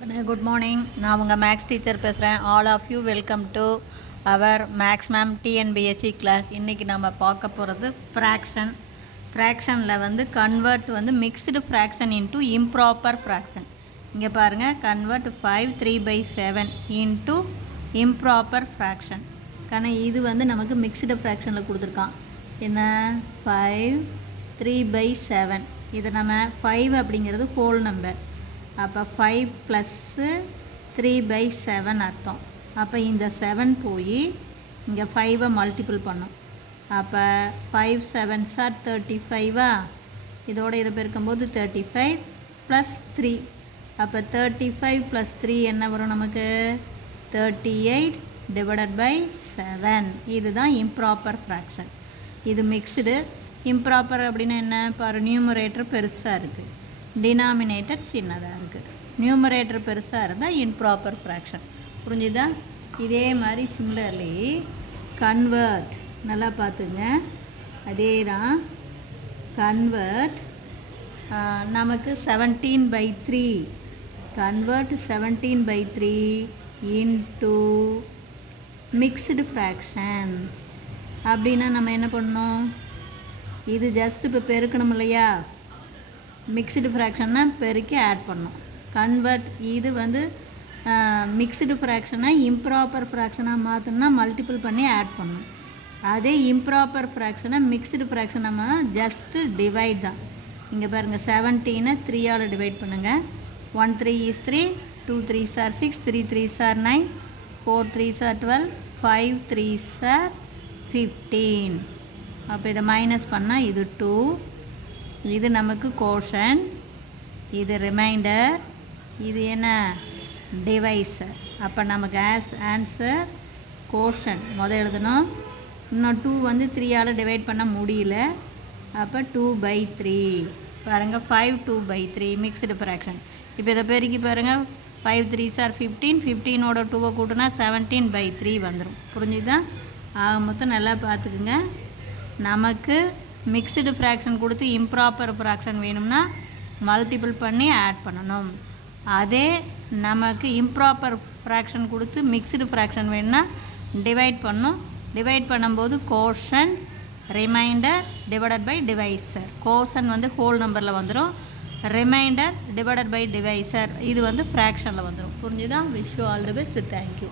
Good morning. நான் உங்கள் maths teacher பேசுகிறேன். All of you welcome to our maths ma'am TNPSC class. இன்றைக்கி நம்ம பார்க்க போகிறது ஃப்ராக்ஷன். ஃப்ராக்ஷனில் வந்து கன்வெர்ட் வந்து mixed fraction into improper fraction. இங்கே பாருங்கள், கன்வெர்ட் 5 3/7 இன்ட்டு இம்ப்ராப்பர் ஃப்ராக்ஷன். இது வந்து நமக்கு மிக்ஸ்டு ஃப்ராக்ஷனில் கொடுத்துருக்கான். என்ன 5 3/7. இதை நம்ம 5 அப்படிங்கிறது ஹோல் நம்பர். அப்போ 5 + 3/7 அர்த்தம். அப்போ இந்த 7 போய் இங்கே 5 மல்டிபிள் பண்ணும். அப்போ 5 7s are 35. இதோட இதை பெருக்கும்போது 35 + 3. அப்போ 35 + 3 என்ன வரும் நமக்கு? 38/7. இதுதான் இம்ப்ராப்பர் ஃப்ராக்ஷன். இது மிக்ஸ்டு. இம்ப்ராப்பர் அப்படின்னா என்ன? பாரு, நியூமரேட்டர் பெருசாக இருக்குது, டினாமினேட்டர் சின்னதாக இருக்குது. நியூமரேட்டர் பெருசாக இருந்தால் இம்ப்ராப்பர் ஃப்ராக்ஷன். புரிஞ்சுதா? இதே மாதிரி சிமிலர்லி கன்வெர்ட், நல்லா பார்த்துங்க, அதே தான் கன்வெர்ட் நமக்கு 17/3. Convert 17/3 into mixed fraction. அப்படின்னா நம்ம என்ன பண்ணணும்? இது ஜஸ்ட் இப்போ பெருக்கணும் இல்லையா? மிக்ஸ்டு ஃப்ராக்ஷன்னா பெருக்கி ஆட் பண்ணணும். கன்வெர்ட் இது வந்து மிக்ஸ்டு ஃப்ராக்ஷனை இம்ப்ராப்பர் ஃப்ராக்ஷனாக மாற்றணும்னா மல்டிபிள் பண்ணி ஆட் பண்ணணும். அதே இம்ப்ராப்பர் ஃப்ராக்ஷனை மிக்ஸ்டு ஃப்ராக்ஷன் நம்ம ஜஸ்ட்டு டிவைட் தான். இங்கே பாருங்கள், 17 3ஆல் டிவைட் பண்ணுங்கள். 1 3 is 3, 2 3s are 6, 3 3s are 9, 4 3s are 12, 5 3s are 15. அப்போ இதை மைனஸ் பண்ணால் இது 2. இது நமக்கு கோஷன், இது ரிமைண்டர், இது என்ன? டிவைஸர். அப்போ நமக்கு ஆன்சர் கோஷன் முதல் எழுதணும். இன்னும் 2 வந்து 3ஆல் டிவைட் பண்ண முடியல. அப்போ 2/3. பாருங்கள், 5 2/3 மிக்ஸ்டு ஃப்ராக்ஷன். இப்போ இதை பெருக்கி பாருங்கள், 5 3s are 15, 15ஓட 2 கூட்டினா 17/3 வந்துடும். புரிஞ்சுதான்? ஆக மொத்தம் நல்லா பார்த்துக்குங்க. நமக்கு மிக்ஸ்டு ஃப்ராக்ஷன் கொடுத்து இம்ப்ராப்பர் ஃப்ராக்ஷன் வேணும்னா மல்டிபிள் பண்ணி ஆட் பண்ணணும். அதே நமக்கு இம்ப்ராப்பர் ஃப்ராக்ஷன் கொடுத்து மிக்ஸ்டு ஃப்ராக்ஷன் வேணும்னா டிவைட் பண்ணணும். டிவைட் பண்ணும்போது கோஷன், ரிமைண்டர் டிவைடட் பை டிவைசர். கோஷன் வந்து ஹோல் நம்பரில் வந்துடும், ரிமைண்டர் டிவைடட் பை டிவைசர் இது வந்து ஃப்ராக்ஷனில் வந்துடும். புரிஞ்சுதான்? Wish you all the best. Thank you.